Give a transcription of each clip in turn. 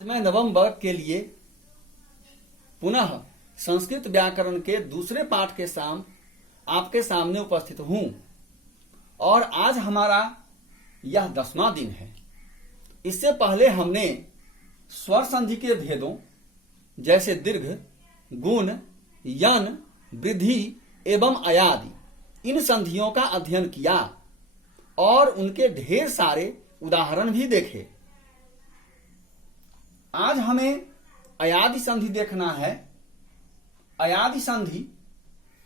मैं नवम वर्ग के लिए पुनः संस्कृत व्याकरण के दूसरे पाठ के आपके सामने उपस्थित हूं और आज हमारा यह 10वां दिन है। इससे पहले हमने स्वर संधि के भेदों जैसे दीर्घ, गुण, यन, वृद्धि एवं अयादि इन संधियों का अध्ययन किया और उनके ढेर सारे उदाहरण भी देखे। आज हमें अयादि संधि देखना है। अयादि संधि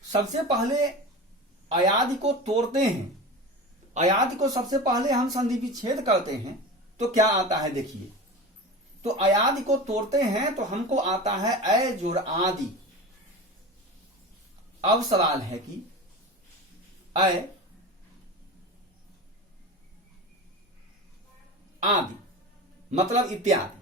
सबसे पहले अयादि को तोड़ते हैं। अयादि को सबसे पहले हम संधि विच्छेद करते हैं तो क्या आता है देखिए। तो अयादि को तोड़ते हैं तो हमको आता है अय जोड़ आदि। अब सवाल है कि अय आदि मतलब इत्यादि,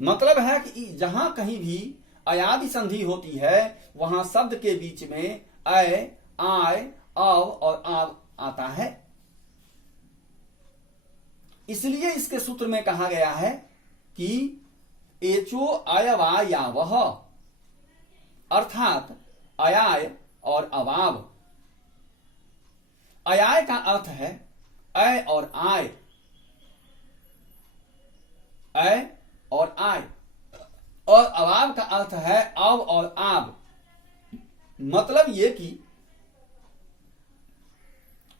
मतलब है कि जहां कहीं भी अयादि संधि होती है वहां शब्द के बीच में अय, आय, अव और आव आता है। इसलिए इसके सूत्र में कहा गया है कि एचो अयवायावह, अर्थात अयाय और अवाव। अयाय का अर्थ है अय और आय, अय और आय, और अवाव का अर्थ है अव और आव। मतलब ये कि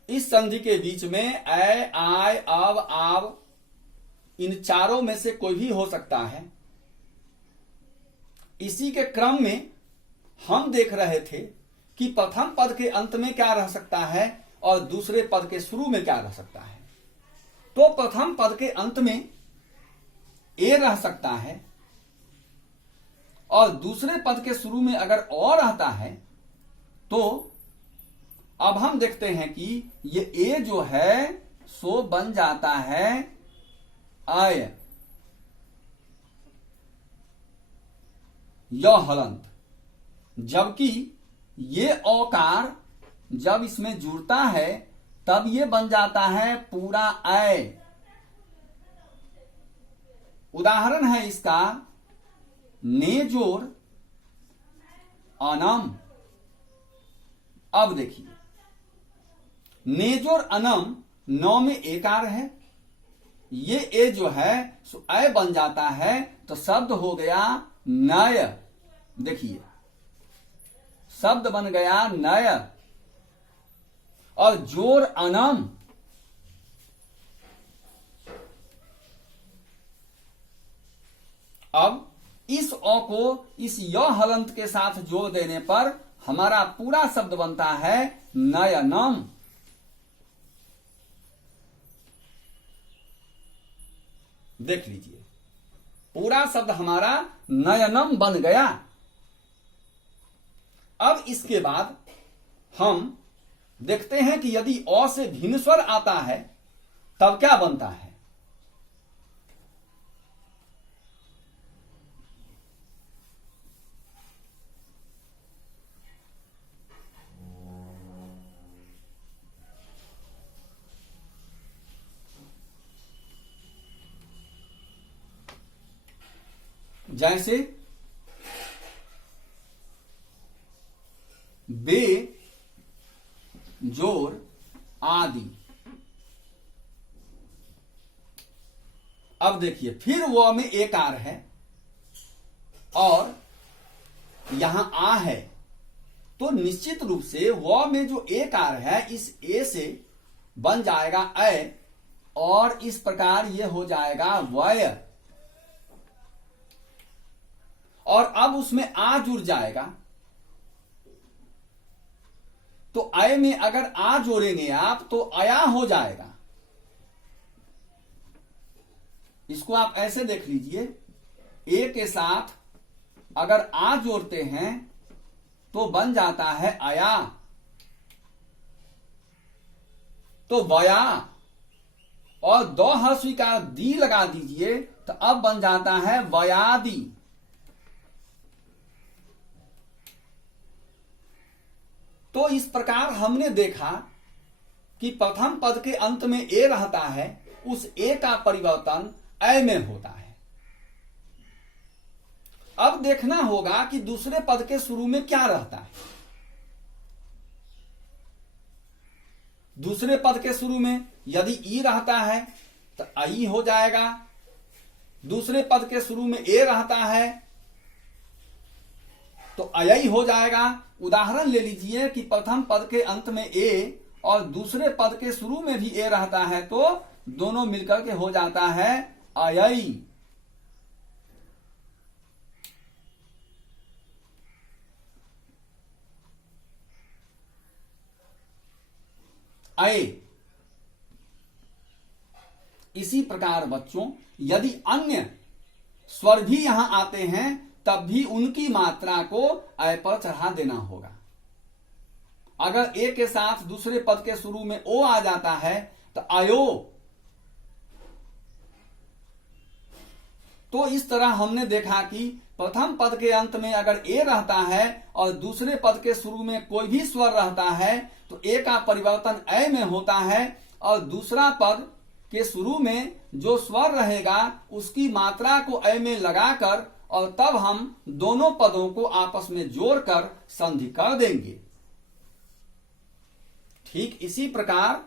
इस संधि के बीच में अय, आय, अव, आव इन चारों में से कोई भी हो सकता है। इसी के क्रम में हम देख रहे थे कि प्रथम पद के अंत में क्या रह सकता है और दूसरे पद के शुरू में क्या रह सकता है। तो प्रथम पद के अंत में ए रह सकता है और दूसरे पद के शुरू में अगर अ रहता है तो अब हम देखते हैं कि ये ए जो है सो बन जाता है अय, य हलंत, जबकि ये औकार जब इसमें जुड़ता है तब ये बन जाता है पूरा अय। उदाहरण है इसका ने जोड़ अनम। अब देखिए ने जोड़ अनम नौ में एकार है, ये ए जो है सो अय बन जाता है तो शब्द हो गया नय। देखिए शब्द बन गया नय और जोड़ अनम। अब इस अ को इस य हलंत के साथ जोड़ देने पर हमारा पूरा शब्द बनता है नयनम। देख लीजिए पूरा शब्द हमारा नयनम बन गया। अब इसके बाद हम देखते हैं कि यदि अ से भिन्न स्वर आता है तब क्या बनता है। जैसे बे जोड़ आदि। अब देखिए फिर वो में एकार है और यहां आ है तो निश्चित रूप से वो में जो एकार है इस ए से बन जाएगा अय और इस प्रकार ये हो जाएगा वय और अब उसमें आ जुड़ जाएगा। तो अय में अगर आ जोड़ेंगे आप तो अया हो जाएगा। इसको आप ऐसे देख लीजिए, ए के साथ अगर आ जोड़ते हैं तो बन जाता है अया, तो वया, और दो हर्षवी का दी लगा दीजिए तो अब बन जाता है वयादि। तो इस प्रकार हमने देखा कि प्रथम पद के अंत में ए रहता है, उस ए का परिवर्तन अय में होता है। अब देखना होगा कि दूसरे पद के शुरू में क्या रहता है। दूसरे पद के शुरू में यदि ई रहता है तो आई हो जाएगा। दूसरे पद के शुरू में ए रहता है तो अयई हो जाएगा। उदाहरण ले लीजिए कि प्रथम पद के अंत में ए और दूसरे पद के शुरू में भी ए रहता है तो दोनों मिलकर के हो जाता है अयई। अय। इसी प्रकार बच्चों यदि अन्य स्वर भी यहां आते हैं तब भी उनकी मात्रा को अय पर चढ़ा देना होगा। अगर ए के साथ दूसरे पद के शुरू में ओ आ जाता है तो अयो। तो इस तरह हमने देखा कि प्रथम पद के अंत में अगर ए रहता है और दूसरे पद के शुरू में कोई भी स्वर रहता है तो ए का परिवर्तन अय में होता है और दूसरा पद के शुरू में जो स्वर रहेगा उसकी मात्रा को अय में लगाकर और तब हम दोनों पदों को आपस में जोड़कर संधि कर देंगे। ठीक इसी प्रकार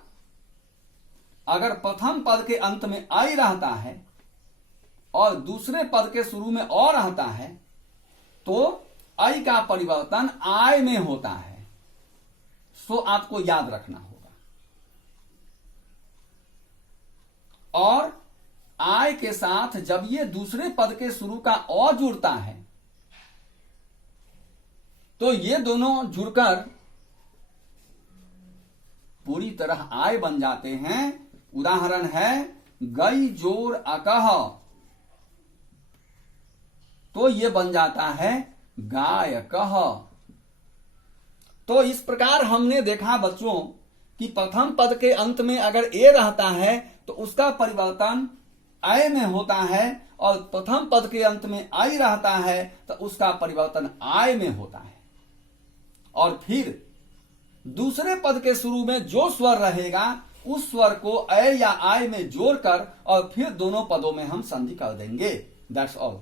अगर प्रथम पद के अंत में आई रहता है और दूसरे पद के शुरू में और रहता है तो आई का परिवर्तन आय में होता है। सो आपको याद रखना होगा। और आय के साथ जब ये दूसरे पद के शुरू का अ जुड़ता है तो ये दोनों जुड़कर पूरी तरह आय बन जाते हैं। उदाहरण है गई जोर अकह तो ये बन जाता है गायकह। तो इस प्रकार हमने देखा बच्चों कि प्रथम पद के अंत में अगर ए रहता है तो उसका परिवर्तन अय में होता है और प्रथम पद के अंत में आई रहता है तो उसका परिवर्तन आय में होता है। और फिर दूसरे पद के शुरू में जो स्वर रहेगा उस स्वर को अय या आय में जोड़कर और फिर दोनों पदों में हम संधि कर देंगे। That's all.